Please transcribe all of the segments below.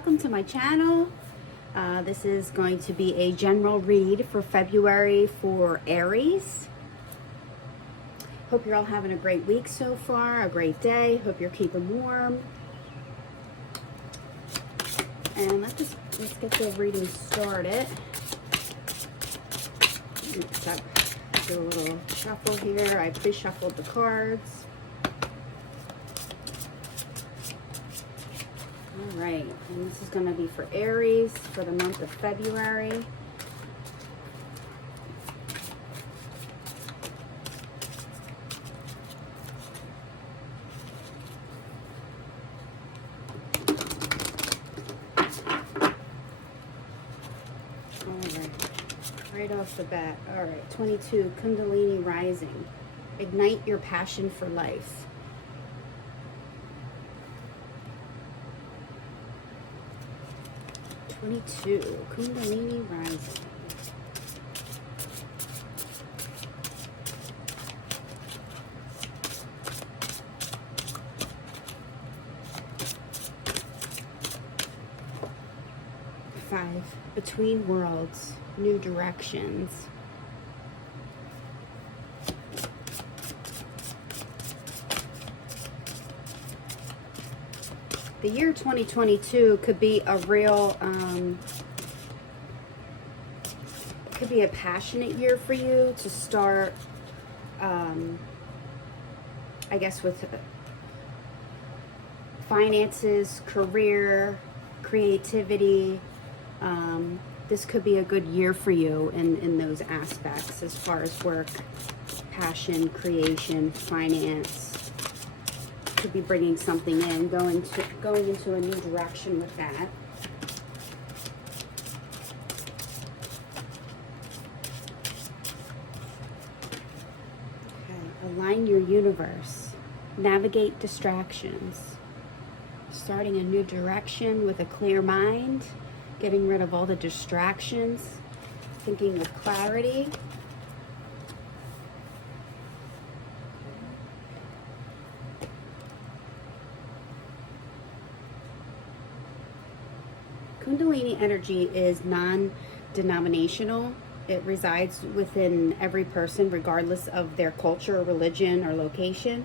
welcome to my channel. This is going to be a general read for February for Aries. Hope you're all having a great week so far, a great day. Hope you're keeping warm. And let's get the reading started. Do a little shuffle here. I pre-shuffled the cards. All right, and this is going to be for Aries for the month of February. All right, right off the bat. All right, 22, Kundalini rising. Ignite your passion for life. Kundalini rising. Five, between worlds, new directions. The year 2022 could be a real, could be a passionate year for you to start, I guess, with finances, career, creativity. This could be a good year for you in those aspects as far as work, passion, creation, finance. Could be bringing something in, going into a new direction with that. Okay, align your universe, navigate distractions, starting a new direction with a clear mind, getting rid of all the distractions, thinking with clarity. Kundalini energy is non-denominational. It resides within every person regardless of their culture, religion, or location.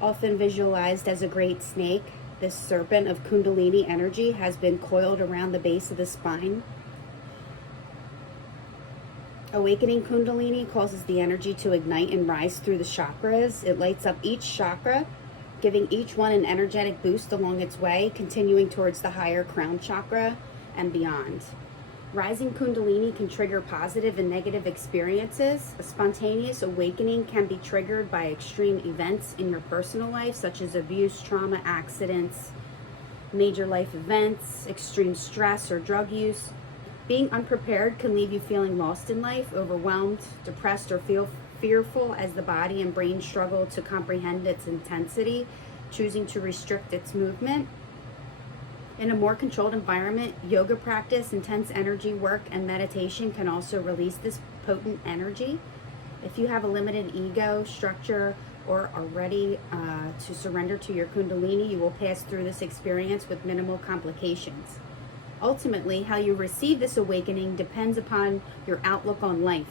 Often visualized as a great snake, this serpent of Kundalini energy has been coiled around the base of the spine. Awakening Kundalini causes the energy to ignite and rise through the chakras. It lights up each chakra, giving each one an energetic boost along its way, continuing towards the higher crown chakra and beyond. Rising Kundalini can trigger positive and negative experiences. A spontaneous awakening can be triggered by extreme events in your personal life, such as abuse, trauma, accidents, major life events, extreme stress, or drug use. Being unprepared can leave you feeling lost in life, overwhelmed, depressed, or feel fearful as the body and brain struggle to comprehend its intensity, choosing to restrict its movement. In a more controlled environment, yoga practice, intense energy work, and meditation can also release this potent energy. If you have a limited ego structure or are ready to surrender to your Kundalini, you will pass through this experience with minimal complications. Ultimately, how you receive this awakening depends upon your outlook on life.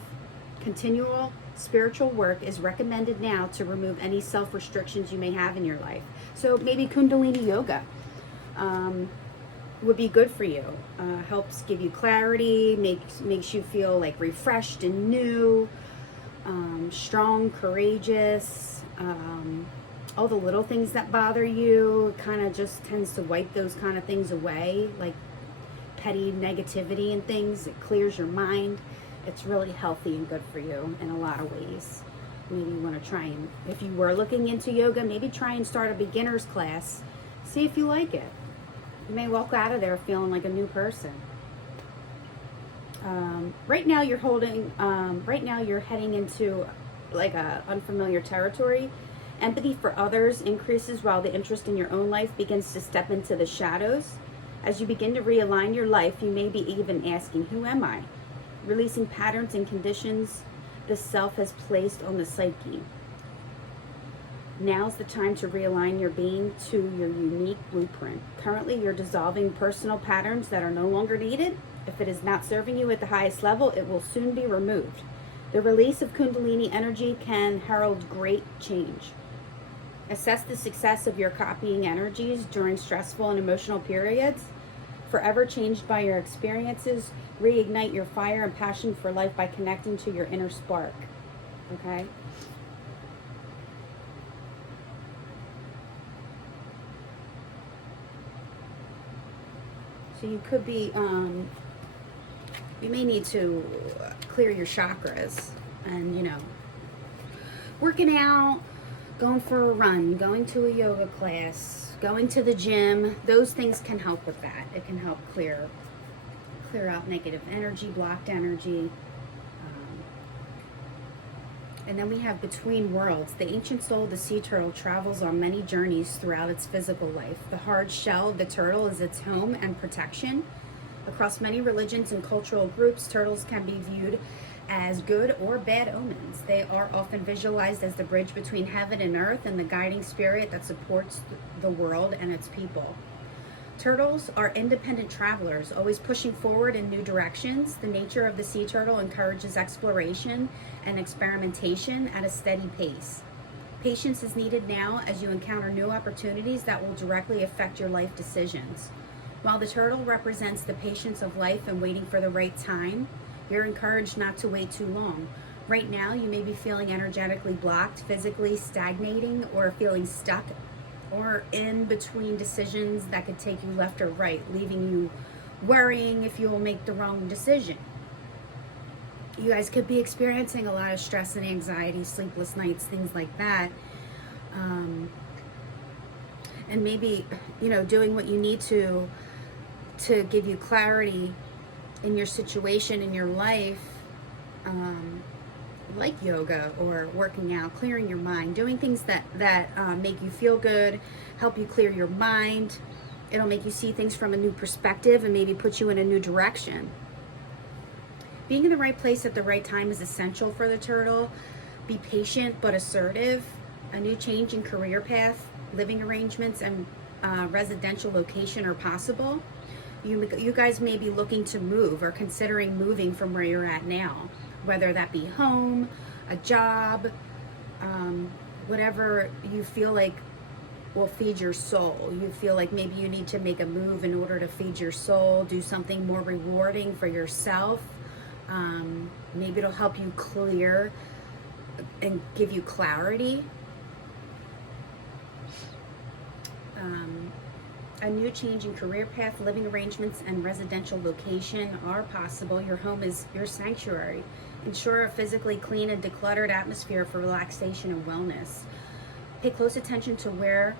Continual spiritual work is recommended now to remove any self-restrictions you may have in your life. So maybe Kundalini yoga would be good for you. Helps give you clarity, makes you feel like refreshed and new, strong, courageous. All the little things that bother you kind of just tends to wipe those kind of things away, like petty negativity and things. It clears your mind. It's really healthy and good for you in a lot of ways. Maybe you want to try and, if you were looking into yoga, maybe try and start a beginner's class. See if you like it. You may walk out of there feeling like a new person. Right now you're heading into like a unfamiliar territory. Empathy for others increases while the interest in your own life begins to step into the shadows. As you begin to realign your life, you may be even asking, who am I? Releasing patterns and conditions the self has placed on the psyche. Now's the time to realign your being to your unique blueprint. Currently, you're dissolving personal patterns that are no longer needed. If it is not serving you at the highest level, it will soon be removed. The release of Kundalini energy can herald great change. Assess the success of your copying energies during stressful and emotional periods. Forever changed by your experiences, reignite your fire and passion for life by connecting to your inner spark. Okay? So you could be, you may need to clear your chakras and, working out, going for a run, going to a yoga class, going to the gym. Those things can help with that. It can help clear out negative energy, blocked energy. And then we have Between Worlds. The ancient soul of the sea turtle travels on many journeys throughout its physical life. The hard shell of the turtle is its home and protection. Across many religions and cultural groups, turtles can be viewed as good or bad omens. They are often visualized as the bridge between heaven and earth and the guiding spirit that supports the world and its people. Turtles are independent travelers, always pushing forward in new directions. The nature of the sea turtle encourages exploration and experimentation at a steady pace. Patience is needed now as you encounter new opportunities that will directly affect your life decisions. While the turtle represents the patience of life and waiting for the right time, you're encouraged not to wait too long. Right now, you may be feeling energetically blocked, physically stagnating, or feeling stuck or in between decisions that could take you left or right, leaving you worrying if you will make the wrong decision. You guys could be experiencing a lot of stress and anxiety, sleepless nights, things like that. And maybe, doing what you need to give you clarity in your situation, in your life, like yoga or working out, clearing your mind, doing things that make you feel good, help you clear your mind. It'll make you see things from a new perspective and maybe put you in a new direction. Being in the right place at the right time is essential for the turtle. Be patient but assertive. A new change in career path, living arrangements, and residential location are possible. You guys may be looking to move or considering moving from where you're at now, whether that be home, a job, whatever you feel like will feed your soul. You feel like maybe you need to make a move in order to feed your soul, do something more rewarding for yourself. Maybe it'll help you clear and give you clarity. A new change in career path, living arrangements, and residential location are possible. Your home is your sanctuary. Ensure a physically clean and decluttered atmosphere for relaxation and wellness. Pay close attention to where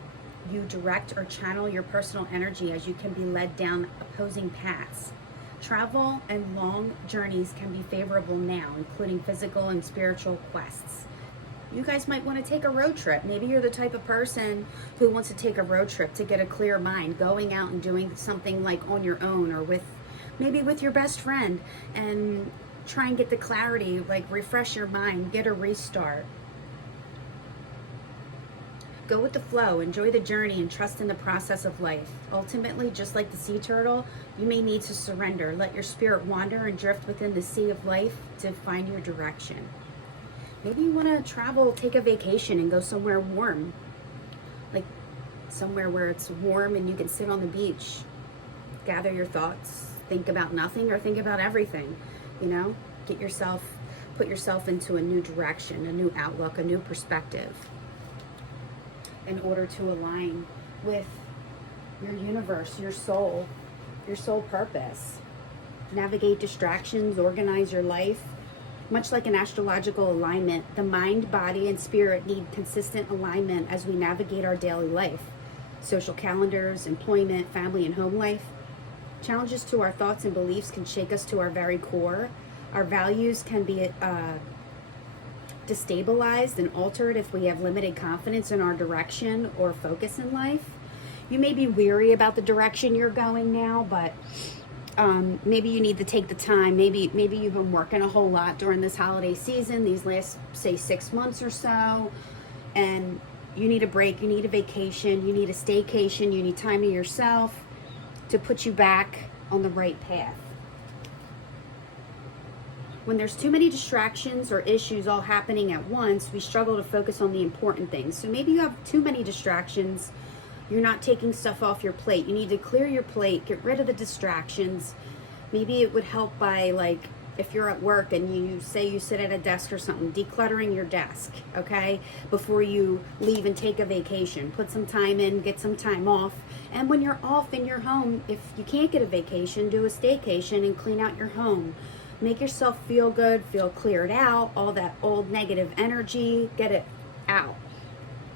you direct or channel your personal energy, as you can be led down opposing paths. Travel and long journeys can be favorable now, including physical and spiritual quests. You guys might want to take a road trip. Maybe you're the type of person who wants to take a road trip to get a clear mind, going out and doing something like on your own or maybe with your best friend, and try and get the clarity, like refresh your mind, get a restart. Go with the flow, enjoy the journey, and trust in the process of life. Ultimately, just like the sea turtle, you may need to surrender. Let your spirit wander and drift within the sea of life to find your direction. Maybe you want to travel, take a vacation, and go somewhere warm. Like somewhere where it's warm and you can sit on the beach, gather your thoughts, think about nothing or think about everything. Put yourself into a new direction, a new outlook, a new perspective, in order to align with your universe, your soul purpose. Navigate distractions, organize your life. Much like an astrological alignment, the mind, body, and spirit need consistent alignment as we navigate our daily life. Social calendars, employment, family, and home life. Challenges to our thoughts and beliefs can shake us to our very core. Our values can be destabilized and altered if we have limited confidence in our direction or focus in life. You may be weary about the direction you're going now, but maybe you need to take the time. Maybe you've been working a whole lot during this holiday season, these last, say, 6 months or so, and you need a break, you need a vacation, you need a staycation, you need time to yourself to put you back on the right path. When there's too many distractions or issues all happening at once, we struggle to focus on the important things. So maybe you have too many distractions. You're not taking stuff off your plate. You need to clear your plate, get rid of the distractions. Maybe it would help by, like, if you're at work and you say you sit at a desk or something, decluttering your desk, okay? Before you leave and take a vacation. Put some time in, get some time off. And when you're off in your home, if you can't get a vacation, do a staycation and clean out your home. Make yourself feel good, feel cleared out, all that old negative energy, get it out.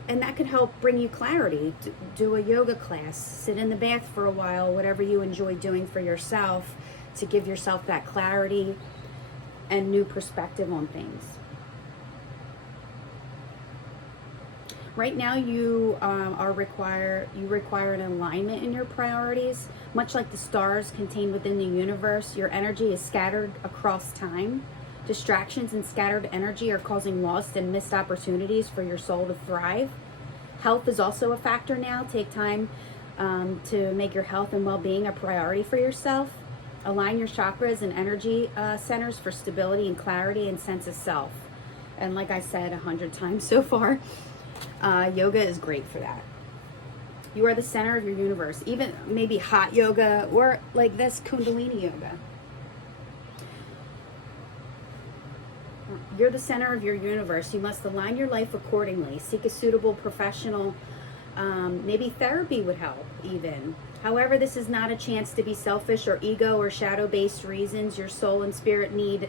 And that could help bring you clarity. Do a yoga class, sit in the bath for a while, whatever you enjoy doing for yourself to give yourself that clarity and new perspective on things. Right now you require an alignment in your priorities. Much like the stars contained within the universe, your energy is scattered across time. Distractions and scattered energy are causing lost and missed opportunities for your soul to thrive. Health is also a factor now. Take time to make your health and well-being a priority for yourself. Align your chakras and energy centers for stability and clarity and sense of self. And like I said 100 times so far, yoga is great for that. You are the center of your universe. Even maybe hot yoga or like this Kundalini yoga. You're the center of your universe. You must align your life accordingly. Seek a suitable professional. Maybe therapy would help even. However, this is not a chance to be selfish or ego or shadow-based reasons. Your soul and spirit need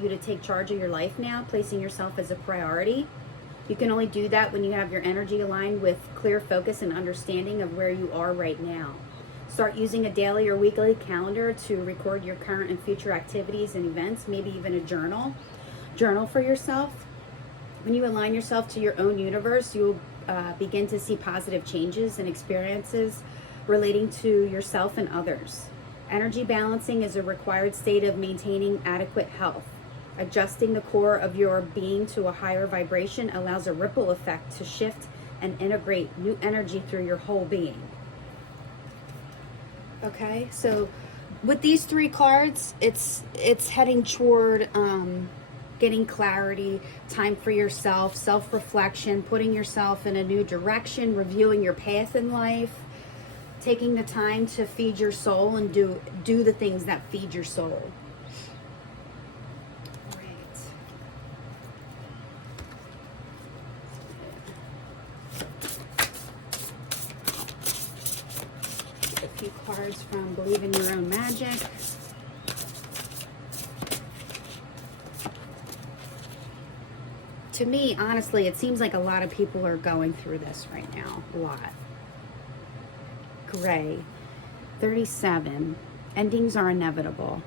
you to take charge of your life now, placing yourself as a priority. You can only do that when you have your energy aligned with clear focus and understanding of where you are right now. Start using a daily or weekly calendar to record your current and future activities and events, maybe even a journal. Journal for yourself. When you align yourself to your own universe, you'll begin to see positive changes and experiences relating to yourself and others. Energy balancing is a required state of maintaining adequate health. Adjusting the core of your being to a higher vibration allows a ripple effect to shift and integrate new energy through your whole being. Okay, so with these 3 cards, it's heading toward getting clarity, time for yourself, self-reflection, putting yourself in a new direction, reviewing your path in life, taking the time to feed your soul and do the things that feed your soul. A few cards from Believe in Your Own Magic. To me, honestly, it seems like a lot of people are going through this right now. A lot. Gray. 37. Endings are inevitable.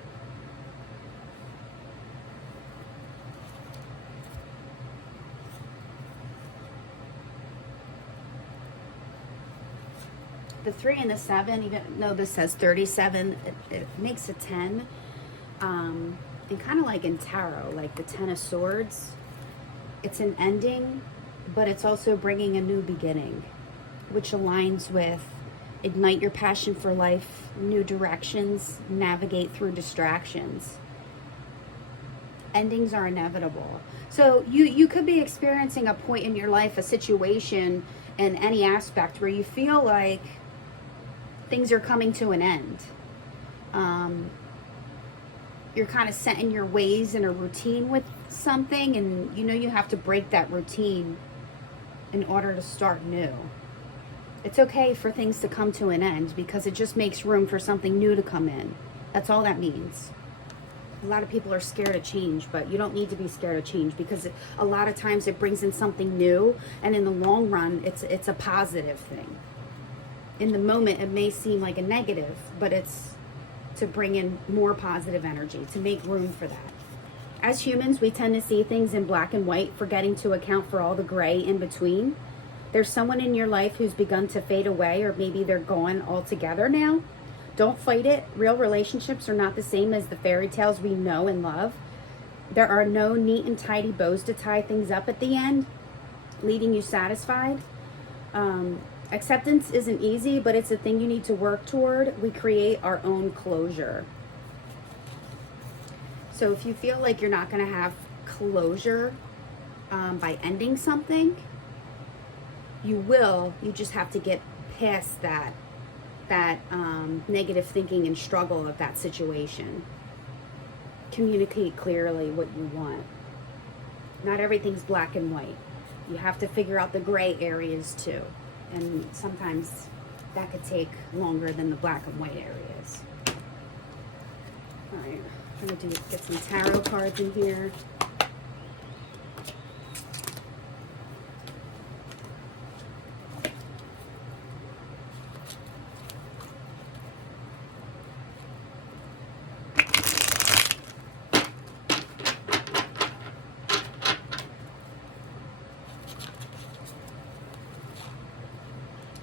The 3 and the 7, even though this says 37, it makes a 10. And kind of like in tarot, like the 10 of Swords. It's an ending, but it's also bringing a new beginning, which aligns with ignite your passion for life, new directions, navigate through distractions. Endings are inevitable. So you could be experiencing a point in your life, a situation in any aspect where you feel like things are coming to an end. You're kind of set in your ways in a routine with something, and you know you have to break that routine in order to start new. It's okay for things to come to an end because it just makes room for something new to come in. That's all that means. A lot of people are scared of change, but you don't need to be scared of change because a lot of times it brings in something new, and in the long run, it's a positive thing. In the moment, it may seem like a negative, but it's to bring in more positive energy, to make room for that. As humans, we tend to see things in black and white, forgetting to account for all the gray in between. There's someone in your life who's begun to fade away, or maybe they're gone altogether now. Don't fight it. Real relationships are not the same as the fairy tales we know and love. There are no neat and tidy bows to tie things up at the end, leaving you satisfied. Acceptance isn't easy, but it's a thing you need to work toward. We create our own closure. So if you feel like you're not going to have closure by ending something, you will. You just have to get past that negative thinking and struggle of that situation. Communicate clearly what you want. Not everything's black and white. You have to figure out the gray areas too. And sometimes that could take longer than the black and white areas. All right, I'm gonna get some tarot cards in here.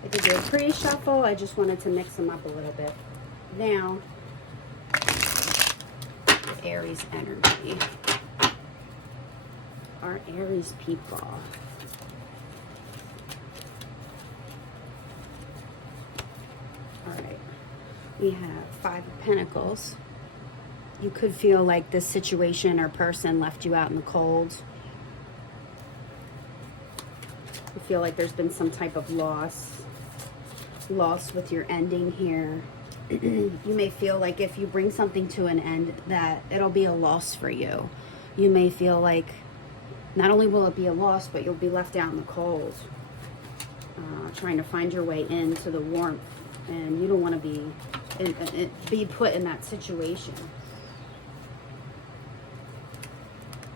I did do a pre-shuffle. I just wanted to mix them up a little bit. Now, Aries energy. Our Aries people. All right. We have 5 of Pentacles. You could feel like this situation or person left you out in the cold. You feel like there's been some type of loss with your ending here. You may feel like if you bring something to an end that it'll be a loss for you. You may feel like not only will it be a loss, but you'll be left out in the cold, trying to find your way into the warmth, and you don't want to be put in that situation.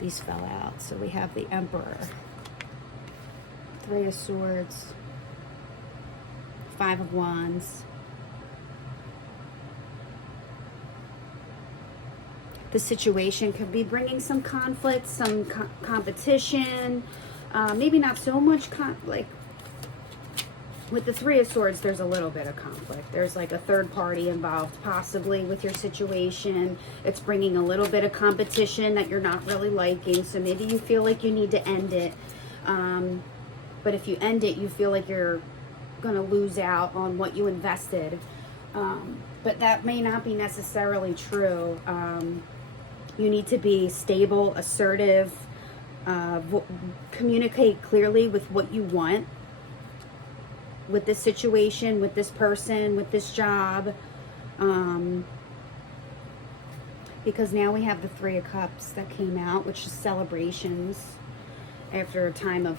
These fell out. So we have the Emperor, 3 of Swords, 5 of Wands. The situation could be bringing some conflict, some competition, maybe not so much like with the 3 of Swords. There's a little bit of conflict. There's like a third party involved possibly with your situation. It's bringing a little bit of competition that you're not really liking, so maybe you feel like you need to end it, but if you end it, you feel like you're gonna lose out on what you invested, but that may not be necessarily true. You need to be stable, assertive, communicate clearly with what you want with this situation, with this person, with this job, because now we have the 3 of Cups that came out, which is celebrations after a time of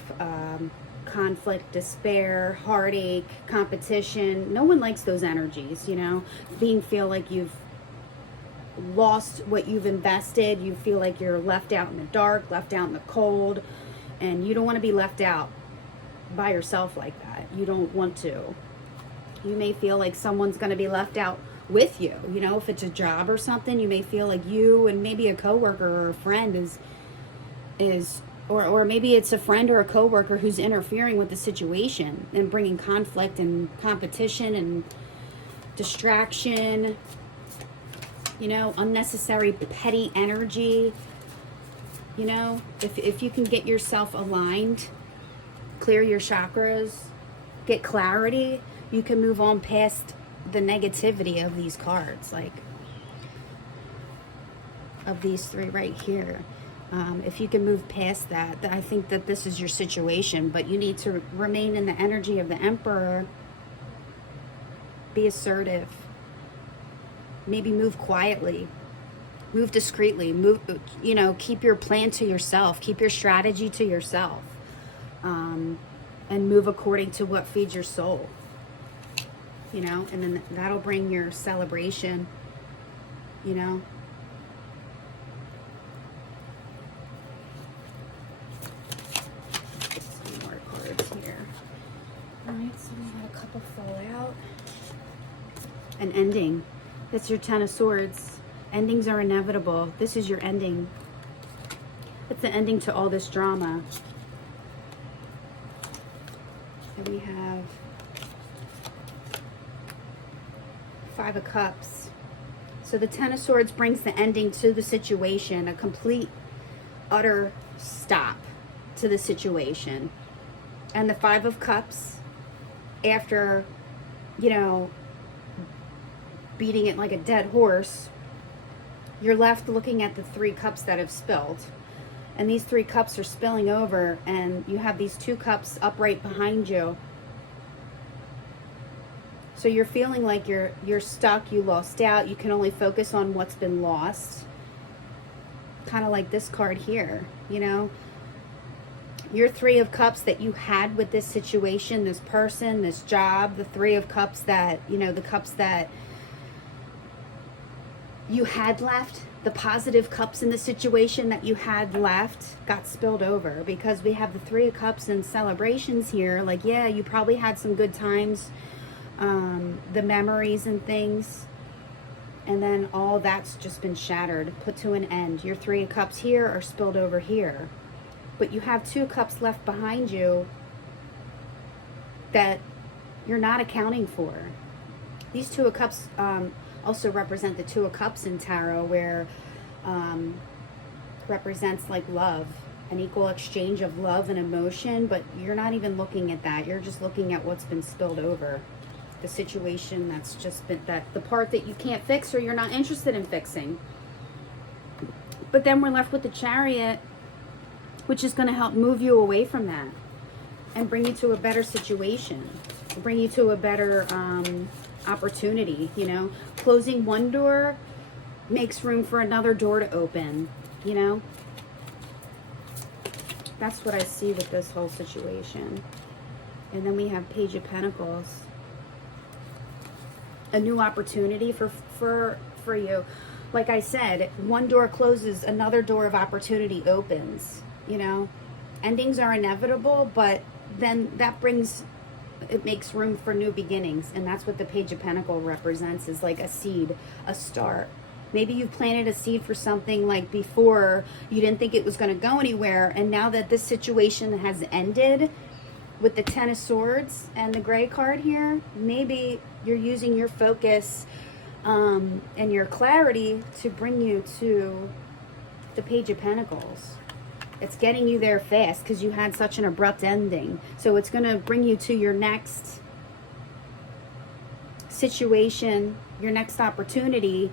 conflict, despair, heartache, competition. No one likes those energies, you know, feel like you've lost what you've invested. You feel like you're left out in the dark, left out in the cold, and you don't want to be left out by yourself like that. You don't want to. You may feel like someone's going to be left out with you. You know, if it's a job or something, you may feel like you and maybe a coworker or a friend or maybe it's a friend or a coworker who's interfering with the situation and bringing conflict and competition and distraction, you know, unnecessary petty energy. You know, if you can get yourself aligned, clear your chakras, get clarity, you can move on past the negativity of these cards, like of these 3 right here. If you can move past that, I think that this is your situation, but you need to remain in the energy of the Emperor. Be assertive. Maybe move quietly. Move discreetly. Move, you know, keep your plan to yourself. Keep your strategy to yourself. And move according to what feeds your soul. You know, and then that'll bring your celebration, you know. Alright, so we had a couple fall out. An ending. That's your 10 of Swords. Endings are inevitable. This is your ending. It's the ending to all this drama. And we have 5 of Cups. So the 10 of Swords brings the ending to the situation, a complete, utter stop to the situation. And the 5 of Cups after, you know, beating it like a dead horse, you're left looking at the 3 cups that have spilled. And these 3 cups are spilling over, and you have these 2 cups upright behind you. So you're feeling like you're stuck, you lost out, you can only focus on what's been lost. Kind of like this card here, you know. Your 3 of Cups that you had with this situation, this person, this job, the 3 of Cups that, you know, the cups that you had left, the positive cups in the situation that you had left got spilled over, because we have the 3 of Cups and celebrations here. Like, yeah, you probably had some good times, the memories and things, and then all that's just been shattered, put to an end. Your 3 of Cups here are spilled over here, but you have 2 cups left behind you that you're not accounting for. These 2 of Cups also represent the 2 of Cups in tarot, where represents like love, an equal exchange of love and emotion, but you're not even looking at that. You're just looking at what's been spilled over, the situation that's just been, that the part that you can't fix or you're not interested in fixing. But then we're left with the Chariot, which is going to help move you away from that and bring you to a better situation, bring you to a better opportunity. You know, closing one door makes room for another door to open, you know. That's what I see with this whole situation. And then we have Page of Pentacles, a new opportunity for you. Like I said, one door closes, another door of opportunity opens, you know. Endings are inevitable, but then that brings, it makes room for new beginnings. And that's what the Page of Pentacles represents, is like a seed, a start. Maybe you planted a seed for something like before, you didn't think it was going to go anywhere, and now that this situation has ended with the Ten of Swords and the Gray card here, maybe you're using your focus and your clarity to bring you to the Page of Pentacles. It's getting you there fast because you had such an abrupt ending. So it's going to bring you to your next situation, your next opportunity,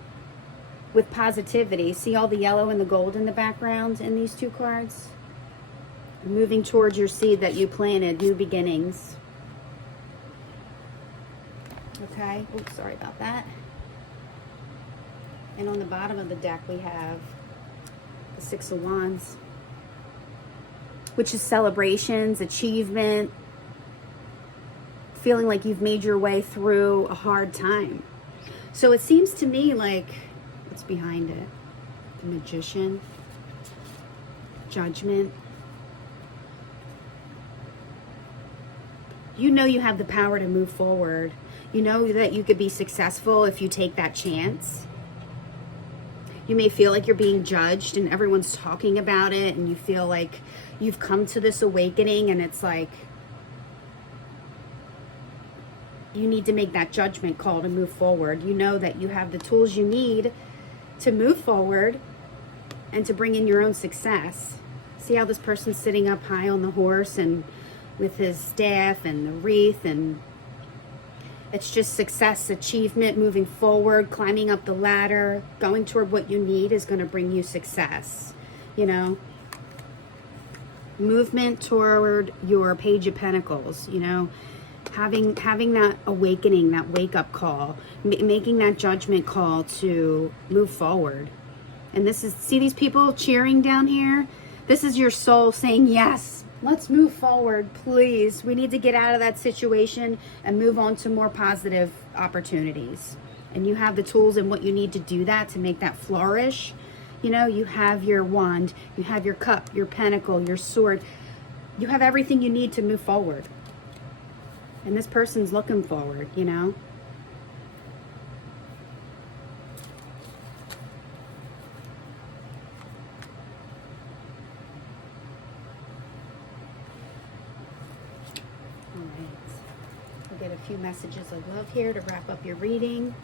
with positivity. See all the yellow and the gold in the background in these 2 cards? Moving towards your seed that you planted, new beginnings. Okay, oops, sorry about that. And on the bottom of the deck we have the 6 of Wands, which is celebrations, achievement, feeling like you've made your way through a hard time. So it seems to me like, what's behind it? The Magician, Judgment. You know you have the power to move forward. You know that you could be successful if you take that chance. You may feel like you're being judged and everyone's talking about it, and you feel like you've come to this awakening, and it's like you need to make that judgment call to move forward. You know that you have the tools you need to move forward and to bring in your own success. See how this person's sitting up high on the horse and with his staff and the wreath, and it's just success, achievement, moving forward, climbing up the ladder, going toward what you need is going to bring you success, you know. Movement toward your Page of Pentacles, you know, having that awakening, that wake-up call, making that judgment call to move forward. And this is, see these people cheering down here? This is your soul saying, yes, let's move forward, please. We need to get out of that situation and move on to more positive opportunities. And you have the tools and what you need to do that, to make that flourish. You know, you have your wand, you have your cup, your pentacle, your sword. You have everything you need to move forward. And this person's looking forward, you know. Get a few messages of love here to wrap up your reading.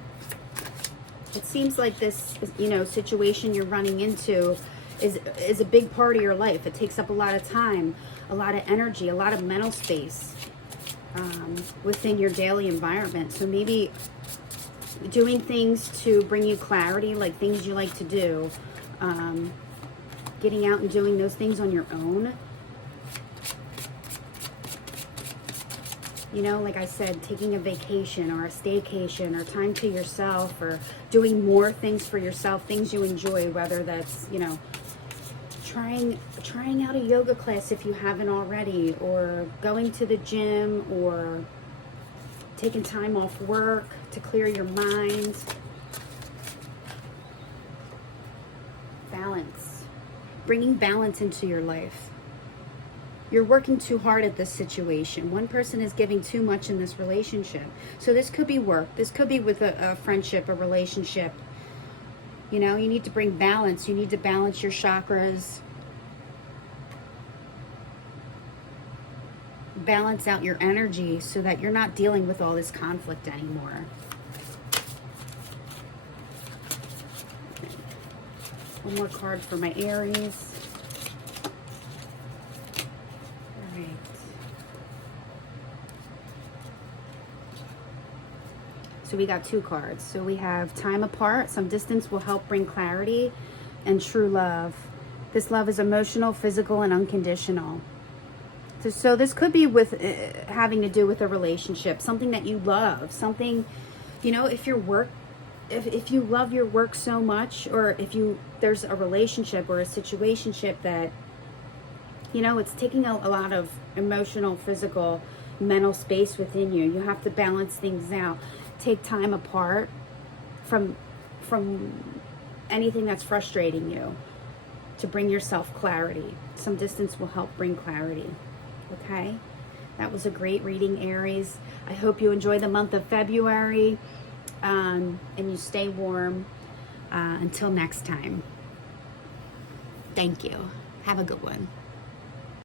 It seems like this, you know, situation you're running into is a big part of your life. It takes up a lot of time, a lot of energy, a lot of mental space. within your daily environment. So maybe doing things to bring you clarity, like things you like to do, getting out and doing those things on your own. You know, like I said, taking a vacation or a staycation or time to yourself, or doing more things for yourself, things you enjoy, whether that's, you know, trying out a yoga class if you haven't already, or going to the gym, or taking time off work to clear your mind. Balance. Bringing balance into your life. You're working too hard at this situation. One person is giving too much in this relationship. So this could be work. This could be with a friendship, a relationship. You know, you need to bring balance. You need to balance your chakras. Balance out your energy so that you're not dealing with all this conflict anymore. One more card for my Aries. So we got two cards. So we have time apart. Some distance will help bring clarity, and true love. This love is emotional, physical, and unconditional. So this could be with having to do with a relationship, something that you love, something, you know, if you love your work so much, or if there's a relationship or a situationship that, you know, it's taking a lot of emotional, physical, mental space within you. You have to balance things out. Take time apart from anything that's frustrating you to bring yourself clarity. Some distance will help bring clarity. Okay? That was a great reading, Aries. I hope you enjoy the month of February, and you stay warm. Until next time. Thank you. Have a good one.